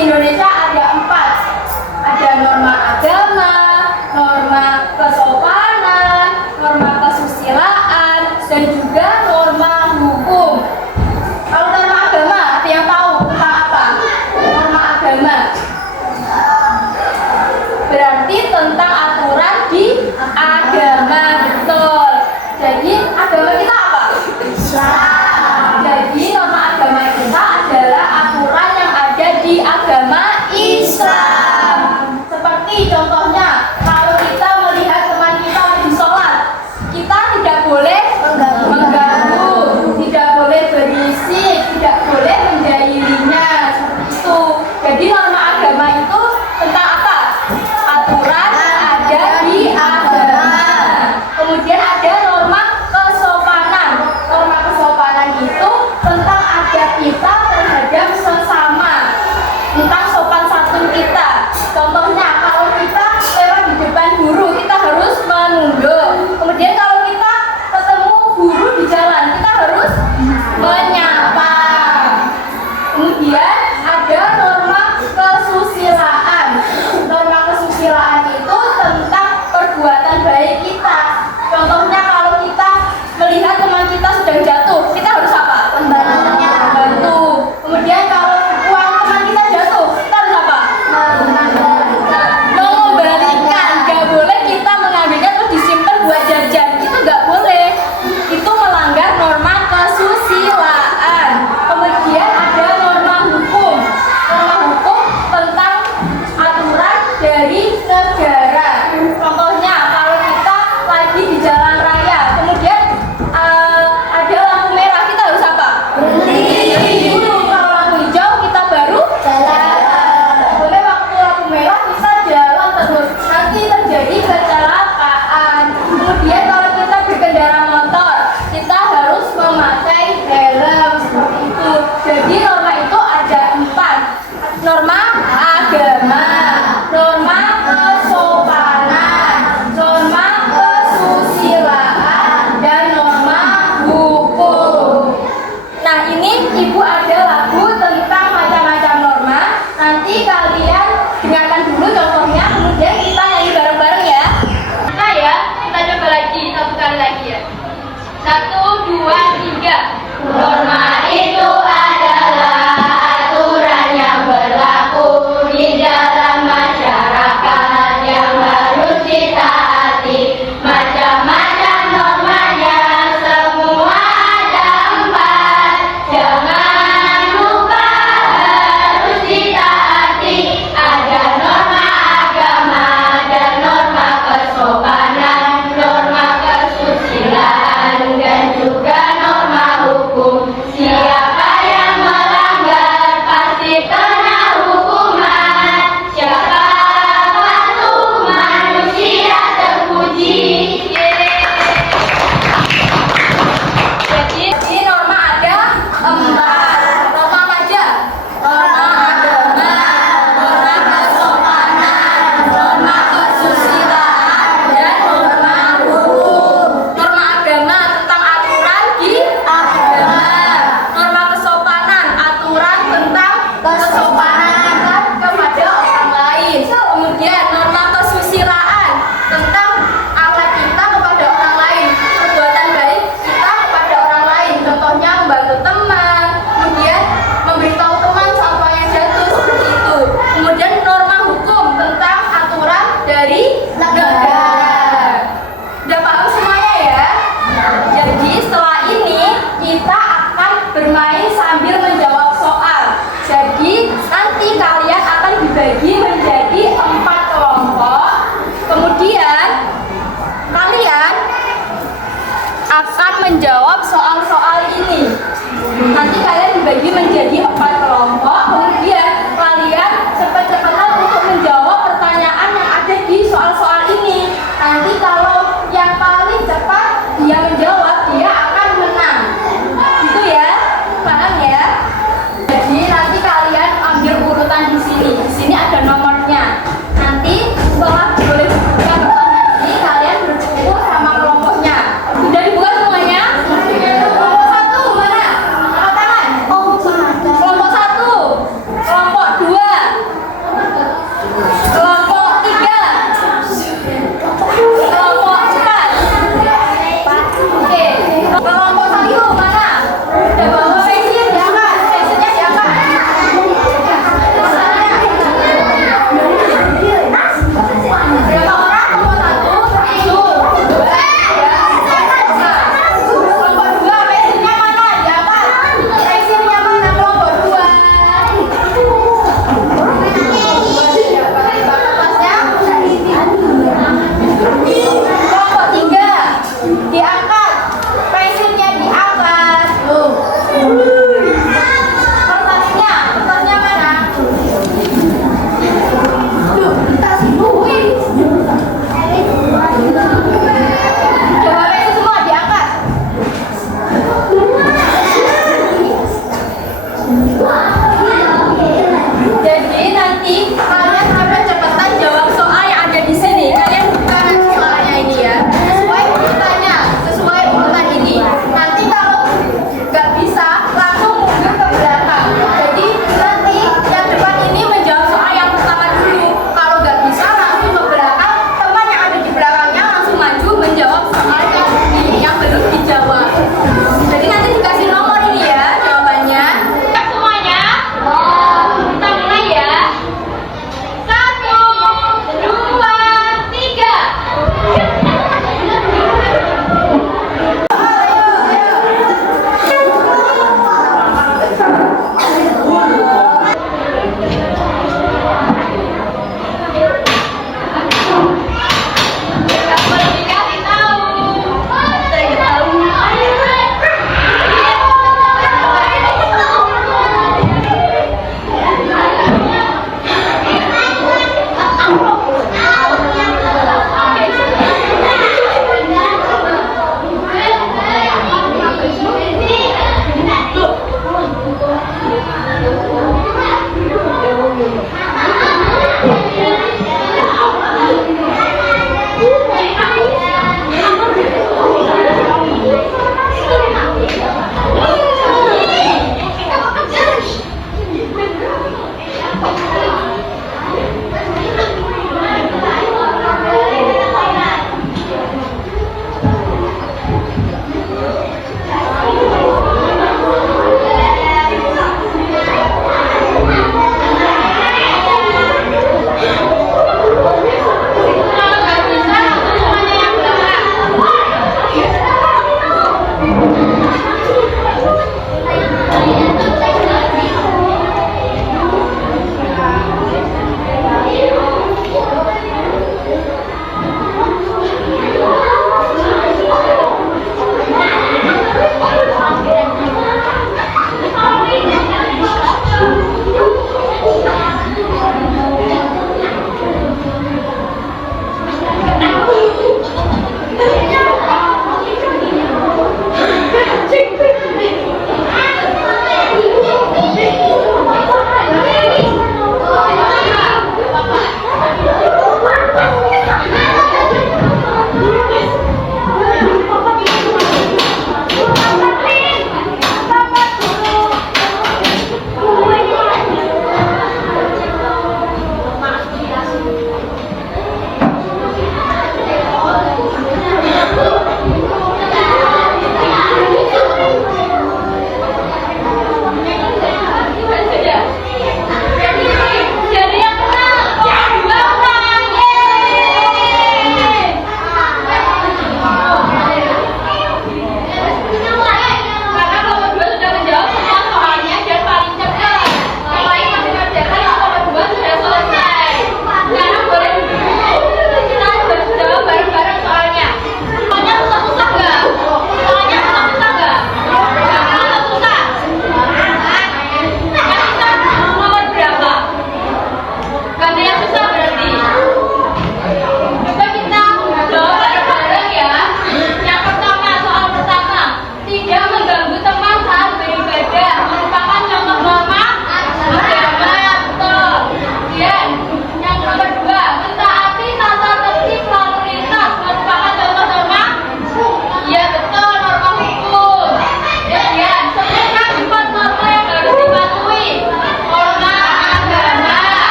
Indonesia ada 4. Ada norma agama, norma kesopanan, norma kesusilaan, dan juga norma hukum. Kalau norma agama, ada yang tahu tentang apa? Norma agama berarti tentang aturan di agama, betul. Jadi agama kita apa? Islam. Jadi norma agama kita adalah aturan yang ada di agama Islam. Seperti contohnya, kalau kita melihat teman kita lagi sholat, kita tidak boleh mengganggu, tidak boleh berisik, tidak boleh menjahilinya, seperti itu. Jadi norma agama itu tentang apa? Aturan yang ada di agama. Kemudian ada norma kesopanan. Norma kesopanan itu tentang adab kita terhadap sesama, tentang sopan santun kita. Contohnya, kalau kita lewat di depan guru, kita harus menunduk. Kemudian kalau kita ketemu guru di jalan, kita harus menyapa. Kemudian ada norma kesusilaan. Norma kesusilaan itu tentang perbuatan baik kita. Contohnya, kalau kita melihat teman kita sedang jatuh, kita harus apa? Membantu. Kemudian kalau uang teman kita jatuh, kita harus apa? Mengembalikan. Gak boleh kita mengambilnya terus disimpan buat jajan. Itu gak boleh. Itu melanggar norma kesusilaan. Kemudian ada norma hukum. Norma hukum tentang aturan dari negara. Contohnya, kalau kita lagi di jalan raya, kemudian ada lampu merah, kita harus apa? Berhenti dulu. Kalau lampu hijau, kita baru jalan. Boleh waktu lampu merah kita jalan terus, nanti terjadi kecelakaan. Kemudian kalau kita berkendara motor, kita harus memakai helm, seperti itu. Jadi norma itu ada 4. Norma agama, norma kesopanan, norma kesusilaan, dan norma hukum. Nah, ini ibu ada lagu tentang macam-macam norma. Nanti kalian dengarkan dulu contohnya, kemudian kita nyanyi bareng-bareng ya. Nah ya, kita coba lagi, satu kali lagi ya. 1, 2, 3. Norma itu adalah aturan yang berlaku di dalam masyarakat yang harus ditaati. Macam-macam normanya, semua ada 4. Jangan lupa harus ditaati. Ada norma agama dan norma kesopanan, norma kesusilaan, dan juga norma hukum. Siapa yang melanggar pasti kena hukuman. Siapa patuh manusia terpuji. Jadi norma ada 4. Norma apa aja? Norma agama, norma kesopanan, norma kesusilaan, dan norma hukum. Norma agama tentang aturan di agama. Norma kesopanan, aturan tentang kesopanan kepada orang lain. Kemudian norma kesusilaan tentang akhlak kita kepada orang lain, perbuatan baik kita kepada orang lain. Contohnya membantu teman, kemudian memberitahu teman siapa yang jatuh, seperti itu. Kemudian norma hukum tentang aturan dari negara. Udah paham semuanya ya? Jadi setelah ini kita akan bermain sambil menjawab soal. Jadi nanti kalian akan dibagi menjadi 4 kelompok. Kemudian kalian akan menjawab soal-soal ini. Nanti kalian dibagi menjadi 4